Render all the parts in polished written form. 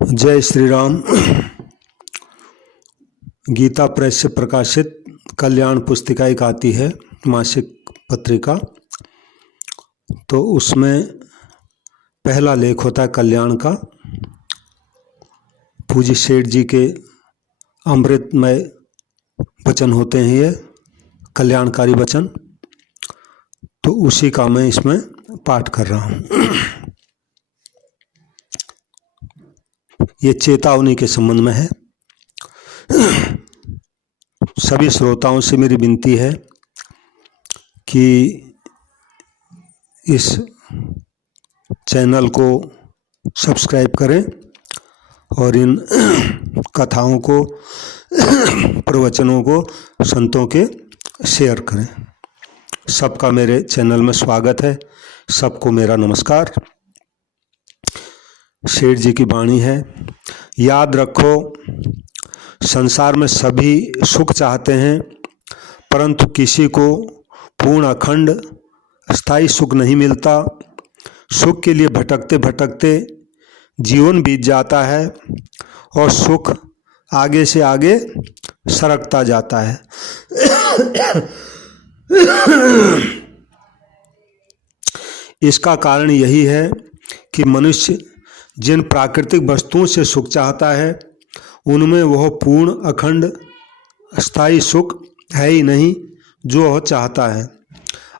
जय श्री राम। गीता प्रेस से प्रकाशित कल्याण पुस्तिका एक आती है, मासिक पत्रिका। तो उसमें पहला लेख होता है कल्याण का। पूज्य सेठ जी के अमृतमय वचन होते हैं, ये कल्याणकारी वचन। तो उसी का मैं इसमें पाठ कर रहा हूँ। ये चेतावनी के संबंध में है। सभी श्रोताओं से मेरी विनती है कि इस चैनल को सब्सक्राइब करें और इन कथाओं को, प्रवचनों को संतों के शेयर करें। सबका मेरे चैनल में स्वागत है। सबको मेरा नमस्कार। सेठ जी की वाणी है, याद रखो संसार में सभी सुख चाहते हैं, परंतु किसी को पूर्ण अखंड स्थायी सुख नहीं मिलता। सुख के लिए भटकते भटकते जीवन बीत जाता है और सुख आगे से आगे सरकता जाता है। इसका कारण यही है कि मनुष्य जिन प्राकृतिक वस्तुओं से सुख चाहता है उनमें वह पूर्ण अखंड स्थायी सुख है ही नहीं जो वह चाहता है।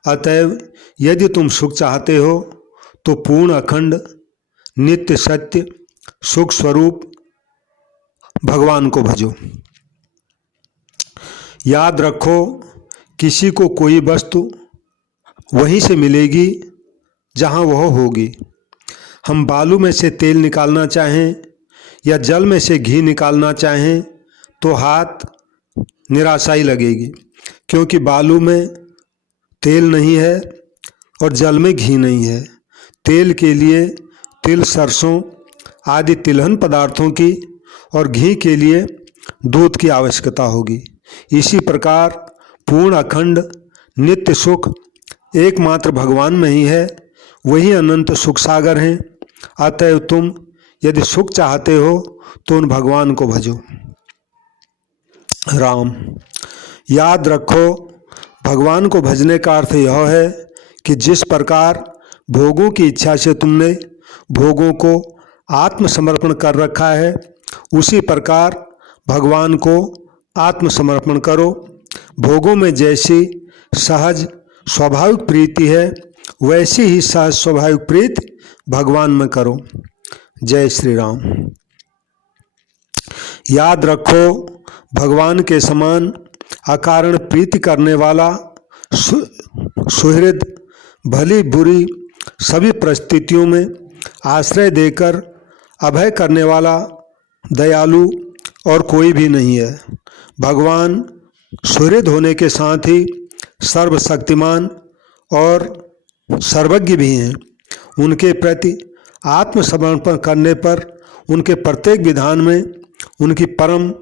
अतएव यदि तुम सुख चाहते हो तो पूर्ण अखंड नित्य सत्य सुख स्वरूप भगवान को भजो। याद रखो किसी को कोई वस्तु वहीं से मिलेगी जहाँ वह होगी। हम बालू में से तेल निकालना चाहें या जल में से घी निकालना चाहें तो हाथ निराशाई लगेगी, क्योंकि बालू में तेल नहीं है और जल में घी नहीं है। तेल के लिए तिल, सरसों आदि तिलहन पदार्थों की और घी के लिए दूध की आवश्यकता होगी। इसी प्रकार पूर्ण अखंड नित्य सुख एकमात्र भगवान में ही है, वही अनंत सुख सागर हैं। अतएव तुम यदि सुख चाहते हो तो उन भगवान को भजो। राम। याद रखो भगवान को भजने का अर्थ यह है कि जिस प्रकार भोगों की इच्छा से तुमने भोगों को आत्मसमर्पण कर रखा है, उसी प्रकार भगवान को आत्मसमर्पण करो। भोगों में जैसी सहज स्वाभाविक प्रीति है, वैसी ही सहज स्वाभाविक प्रीति भगवान में करो। जय श्री राम। याद रखो भगवान के समान अकारण प्रीति करने वाला, सुहृद, भली बुरी सभी परिस्थितियों में आश्रय देकर अभय करने वाला दयालु और कोई भी नहीं है। भगवान सुहृद होने के साथ ही सर्वशक्तिमान और सर्वज्ञ भी हैं। उनके प्रति आत्मसमर्पण करने पर उनके प्रत्येक विधान में उनकी परम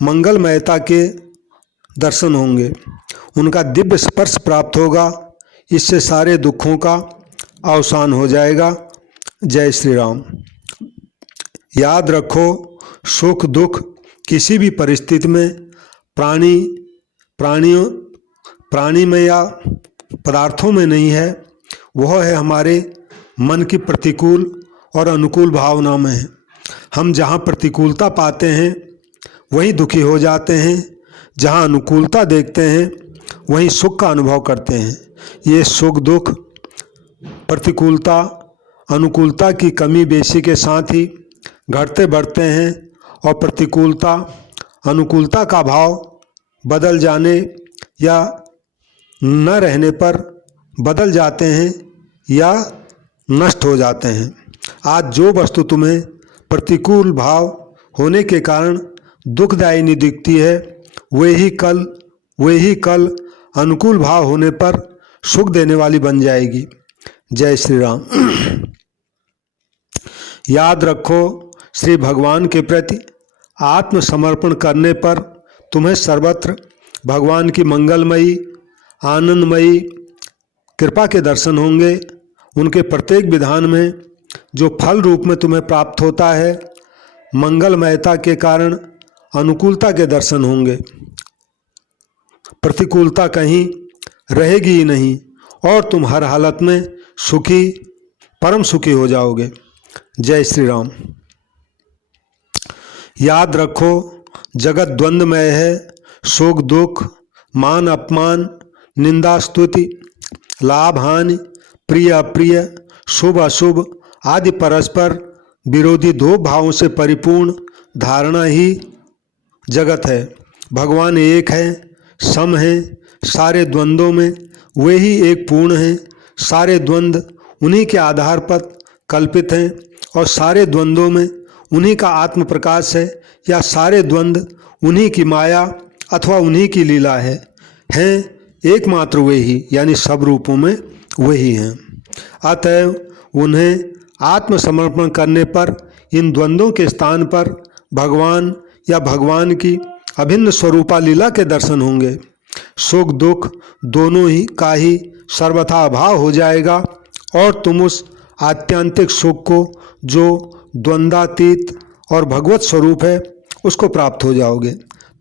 मंगलमयता के दर्शन होंगे। उनका दिव्य स्पर्श प्राप्त होगा। इससे सारे दुखों का अवसान हो जाएगा। जय श्री राम। याद रखो सुख दुख किसी भी परिस्थिति में प्राणी में या पदार्थों में नहीं है, वह है हमारे मन की प्रतिकूल और अनुकूल भावना में है। हम जहाँ प्रतिकूलता पाते हैं वहीं दुखी हो जाते हैं, जहाँ अनुकूलता देखते हैं वहीं सुख का अनुभव करते हैं। ये सुख दुख प्रतिकूलता अनुकूलता की कमी बेशी के साथ ही घटते बढ़ते हैं और प्रतिकूलता अनुकूलता का भाव बदल जाने या न रहने पर बदल जाते हैं या नष्ट हो जाते हैं। आज जो वस्तु तुम्हें प्रतिकूल भाव होने के कारण दुखदायिनी दिखती है, वही कल अनुकूल भाव होने पर सुख देने वाली बन जाएगी। जय श्री राम। याद रखो श्री भगवान के प्रति आत्मसमर्पण करने पर तुम्हें सर्वत्र भगवान की मंगलमयी आनंदमयी कृपा के दर्शन होंगे। उनके प्रत्येक विधान में जो फल रूप में तुम्हें प्राप्त होता है मंगलमयता के कारण अनुकूलता के दर्शन होंगे। प्रतिकूलता कहीं रहेगी ही नहीं और तुम हर हालत में सुखी, परम सुखी हो जाओगे। जय श्री राम। याद रखो, जगत द्वंद्वमय है। सुख दुख, मान अपमान, निंदा स्तुति, लाभ हानि, प्रिय अप्रिय, शुभ अशुभ आदि परस्पर विरोधी दो भावों से परिपूर्ण धारणा ही जगत है। भगवान एक है, सम है। सारे द्वंद्वों में वे ही एक पूर्ण हैं। सारे द्वंद्व उन्हीं के आधार पर कल्पित हैं और सारे द्वंद्वों में उन्हीं का आत्म प्रकाश है, या सारे द्वंद्व उन्हीं की माया अथवा उन्हीं की लीला है। हैं एकमात्र वे ही, यानी सब रूपों में वही हैं। अतएव उन्हें आत्मसमर्पण करने पर इन द्वंद्वों के स्थान पर भगवान या भगवान की अभिन्न स्वरूपा लीला के दर्शन होंगे। सुख दुख दोनों ही का ही सर्वथा अभाव हो जाएगा और तुम उस आत्यंतिक सुख को, जो द्वंद्वातीत और भगवत स्वरूप है, उसको प्राप्त हो जाओगे।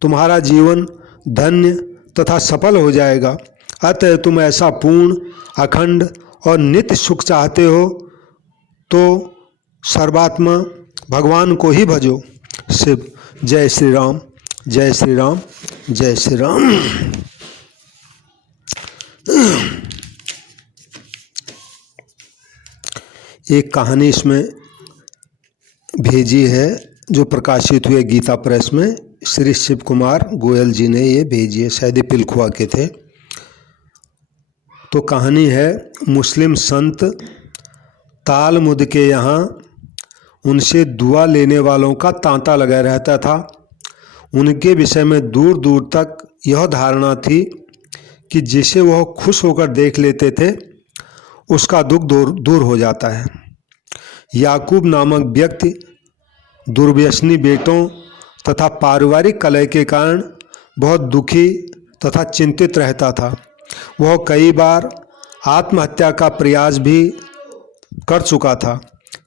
तुम्हारा जीवन धन्य तथा सफल हो जाएगा। अतः तुम ऐसा पूर्ण, अखंड और नित्य सुख चाहते हो तो सर्वात्मा भगवान को ही भजो। शिव। जय श्री राम, जय श्री राम, जय श्री राम। एक कहानी इसमें भेजी है जो प्रकाशित हुई गीता प्रेस में। श्री शिव कुमार गोयल जी ने ये भेजी है, शायद पिलखुआ के थे। तो कहानी है, मुस्लिम संत तालमुद के यहाँ उनसे दुआ लेने वालों का तांता लगा रहता था। उनके विषय में दूर दूर तक यह धारणा थी कि जिसे वह खुश होकर देख लेते थे उसका दुख दूर हो जाता है। याकूब नामक व्यक्ति दुर्व्यसनी बेटों तथा पारिवारिक कलह के कारण बहुत दुखी तथा चिंतित रहता था। वह कई बार आत्महत्या का प्रयास भी कर चुका था,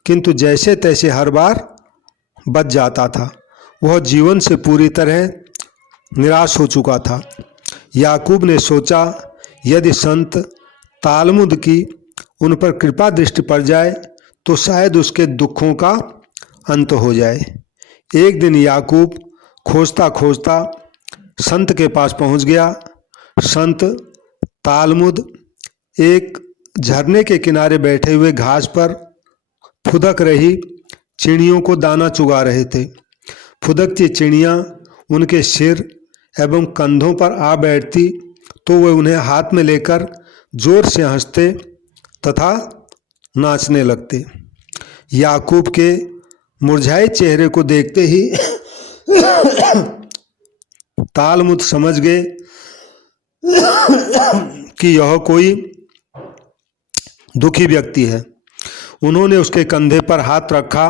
किंतु जैसे तैसे हर बार बच जाता था। वह जीवन से पूरी तरह निराश हो चुका था। याकूब ने सोचा, यदि संत तालमुद की उन पर कृपा दृष्टि पड़ जाए तो शायद उसके दुखों का अंत हो जाए। एक दिन याकूब खोजता खोजता संत के पास पहुंच गया। संत तालमुद एक झरने के किनारे बैठे हुए घास पर फुदक रही चिड़ियों को दाना चुगा रहे थे। फुदकती चिड़ियाँ उनके सिर एवं कंधों पर आ बैठती तो वे उन्हें हाथ में लेकर जोर से हंसते तथा नाचने लगते। याकूब के मुरझाए चेहरे को देखते ही तालमुद समझ गए कि यह कोई दुखी व्यक्ति है। उन्होंने उसके कंधे पर हाथ रखा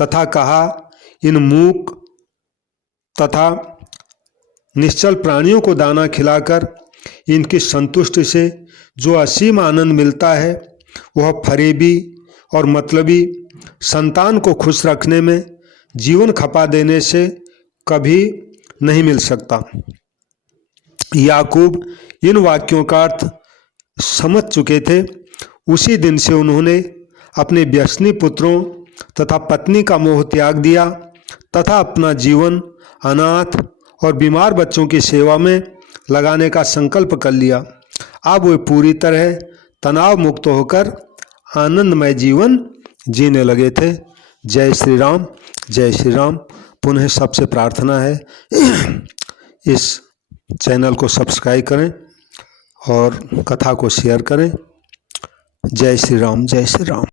तथा कहा, इन मूक तथा निश्चल प्राणियों को दाना खिलाकर इनकी संतुष्टि से जो असीम आनंद मिलता है वह फरेबी और मतलबी संतान को खुश रखने में जीवन खपा देने से कभी नहीं मिल सकता। याकूब इन वाक्यों का अर्थ समझ चुके थे। उसी दिन से उन्होंने अपने व्यसनी पुत्रों तथा पत्नी का मोह त्याग दिया तथा अपना जीवन अनाथ और बीमार बच्चों की सेवा में लगाने का संकल्प कर लिया। अब वे पूरी तरह तनाव मुक्त होकर आनंदमय जीवन जीने लगे थे। जय श्री राम, जय श्री राम। पुनः सबसे प्रार्थना है इस चैनल को सब्सक्राइब करें और कथा को शेयर करें। जय श्री राम, जय श्री राम।